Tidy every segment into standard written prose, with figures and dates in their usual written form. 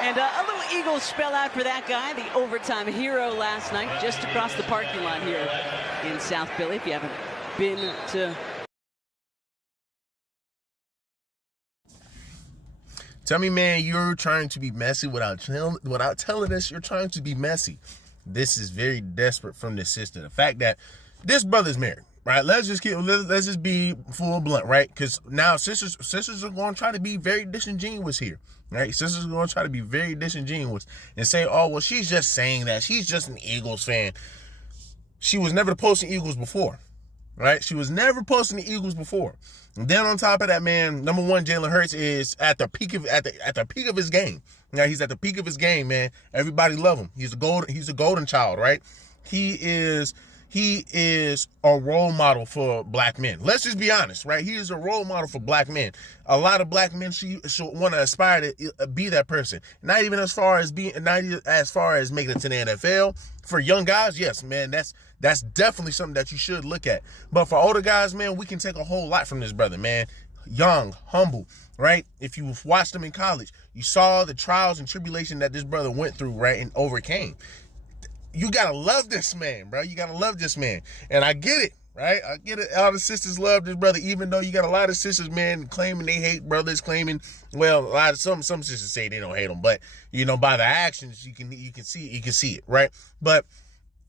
And a little Eagles spell out for that guy, the overtime hero last night, just across the parking lot here in South Philly. If you haven't been to... Tell me, man, you're trying to be messy without telling us you're trying to be messy. This is very desperate from this sister. The fact that this brother's married, right? Let's just be full blunt, right? Because now sisters are going to try to be very disingenuous here, right? Sisters are going to try to be very disingenuous and say, oh, well, she's just saying that. She's just an Eagles fan. She was never posting Eagles before, right? She was never posting the Eagles before. And then on top of that, man, number one, Jalen Hurts is at the peak of his game. Now he's at the peak of his game, man. Everybody love him. He's a golden child, right? He is a role model for black men. Let's just be honest, right? He is a role model for black men. A lot of black men should want to aspire to be that person. Not as far as making it to the NFL. For young guys, yes, man, that's definitely something that you should look at. But for older guys, man, we can take a whole lot from this brother, man. Young, humble, right? If you watched him in college, you saw the trials and tribulation that this brother went through, right, and overcame. You gotta love this man, bro. You gotta love this man. And I get it, right? I get it. All the sisters love this brother, even though you got a lot of sisters, man, claiming they hate brothers, claiming, well, some sisters say they don't hate them, but by the actions, you can see it, right? But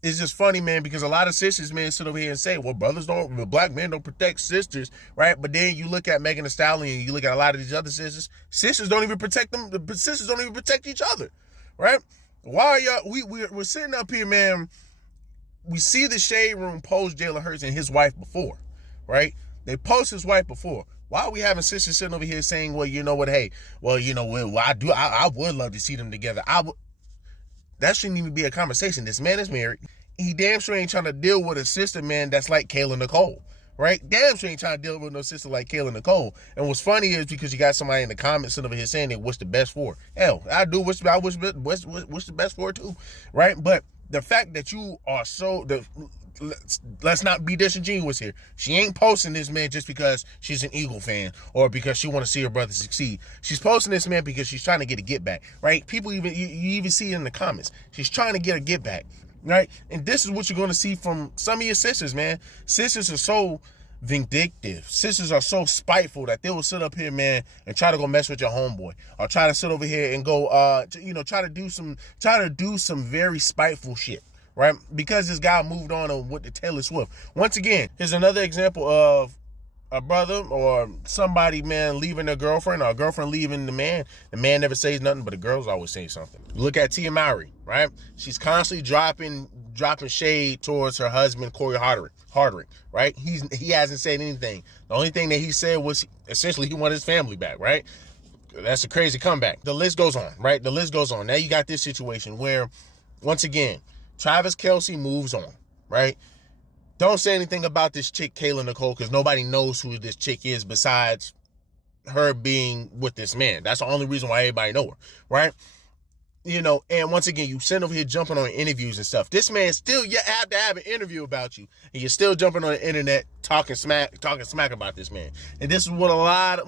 it's just funny, man, because a lot of sisters, man, sit over here and say, well, black men don't protect sisters, right? But then you look at Megan Thee Stallion, you look at a lot of these other sisters don't even protect them. The sisters don't even protect each other, right? Why are y'all, we're sitting up here, man, we see the Shade Room post Jalen Hurts and his wife before, right? They post his wife before. Why are we having sisters sitting over here saying, well, you know what, hey, well, I would love to see them together. That shouldn't even be a conversation. This man is married. He damn sure ain't trying to deal with a sister, man, that's like Kayla Nicole, right? Damn sure ain't trying to deal with no sister like Kayla Nicole. And what's funny is because you got somebody in the comments sitting over here saying that what's the best for her. Hell, I wish the best for her too, right? But the fact that you are let's not be disingenuous here. She ain't posting this man just because she's an Eagle fan or because she want to see her brother succeed. She's posting this man because she's trying to get a get back, right? People you even see it in the comments. She's trying to get a get back, right? And this is what you're going to see from some of your sisters, man. Sisters are so vindictive. Sisters are so spiteful that they will sit up here, man, and try to go mess with your homeboy, or try to sit over here and go, try to do some very spiteful shit, right? Because this guy moved on with the Taylor Swift. Once again, here's another example of a brother or somebody, man, leaving their girlfriend, or a girlfriend leaving the man. The man never says nothing, but the girls always say something. Look at Tia Mowry, right? She's constantly dropping shade towards her husband, Corey Hardwick, right? He hasn't said anything. The only thing that he said was essentially he wanted his family back, right? That's a crazy comeback. The list goes on, right? The list goes on. Now you got this situation where, once again, Travis Kelce moves on, right? Don't say anything about this chick, Kayla Nicole, because nobody knows who this chick is besides her being with this man. That's the only reason why everybody know her, right? And once again, you sitting over here jumping on interviews and stuff. This man still, you have to have an interview about you, and you're still jumping on the internet talking smack about this man. And this is what a lot of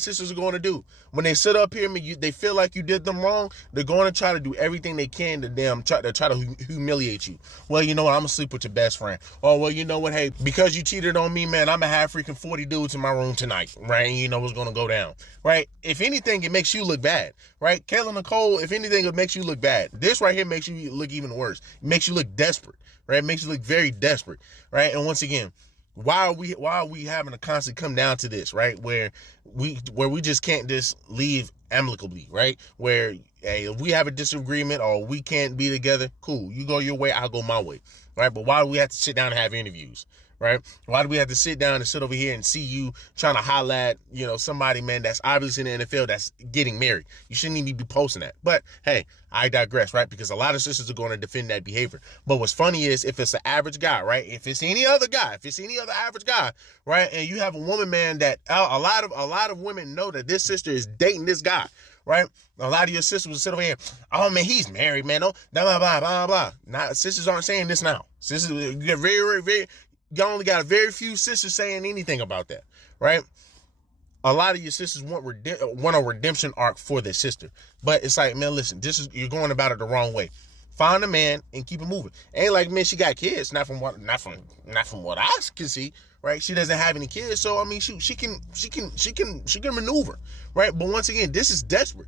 sisters are going to do. When they sit up here, they feel like you did them wrong, they're going to try to do everything they can to try to humiliate you. Well, you know what? I'm going to sleep with your best friend. Oh, well, you know what? Hey, because you cheated on me, man, I'm going to have freaking 40 dudes in my room tonight, right? And you know what's going to go down, right? If anything, it makes you look bad, right? Kayla Nicole, if anything, it makes you look bad. This right here makes you look even worse. It makes you look desperate, right? It makes you look very desperate, right? And once again, why are we having to constantly come down to this, right? Where we just can't just leave amicably, right? Where, hey, if we have a disagreement or we can't be together, cool. You go your way, I'll go my way, right? But why do we have to sit down and have interviews, right? Why do we have to sit down and sit over here and see you trying to holler at, somebody, man, that's obviously in the NFL that's getting married? You shouldn't even be posting that. But hey, I digress, right? Because a lot of sisters are going to defend that behavior. But what's funny is if it's an average guy, right? If it's any other average guy, right? And you have a woman, man, that a lot of women know that this sister is dating this guy, right? A lot of your sisters will sit over here, oh man, he's married, man. No, blah, blah, blah, blah. Now, sisters aren't saying this now. Sisters, you get you only got very few sisters saying anything about that, right? a lot of your sisters want a redemption arc for their sister. But it's like, man, listen, you're going about it the wrong way. Find a man and keep it moving. Ain't like, man, she got kids. Not from what I can see, right? She doesn't have any kids, so I mean, shoot, she can maneuver, right? But once again, this is desperate.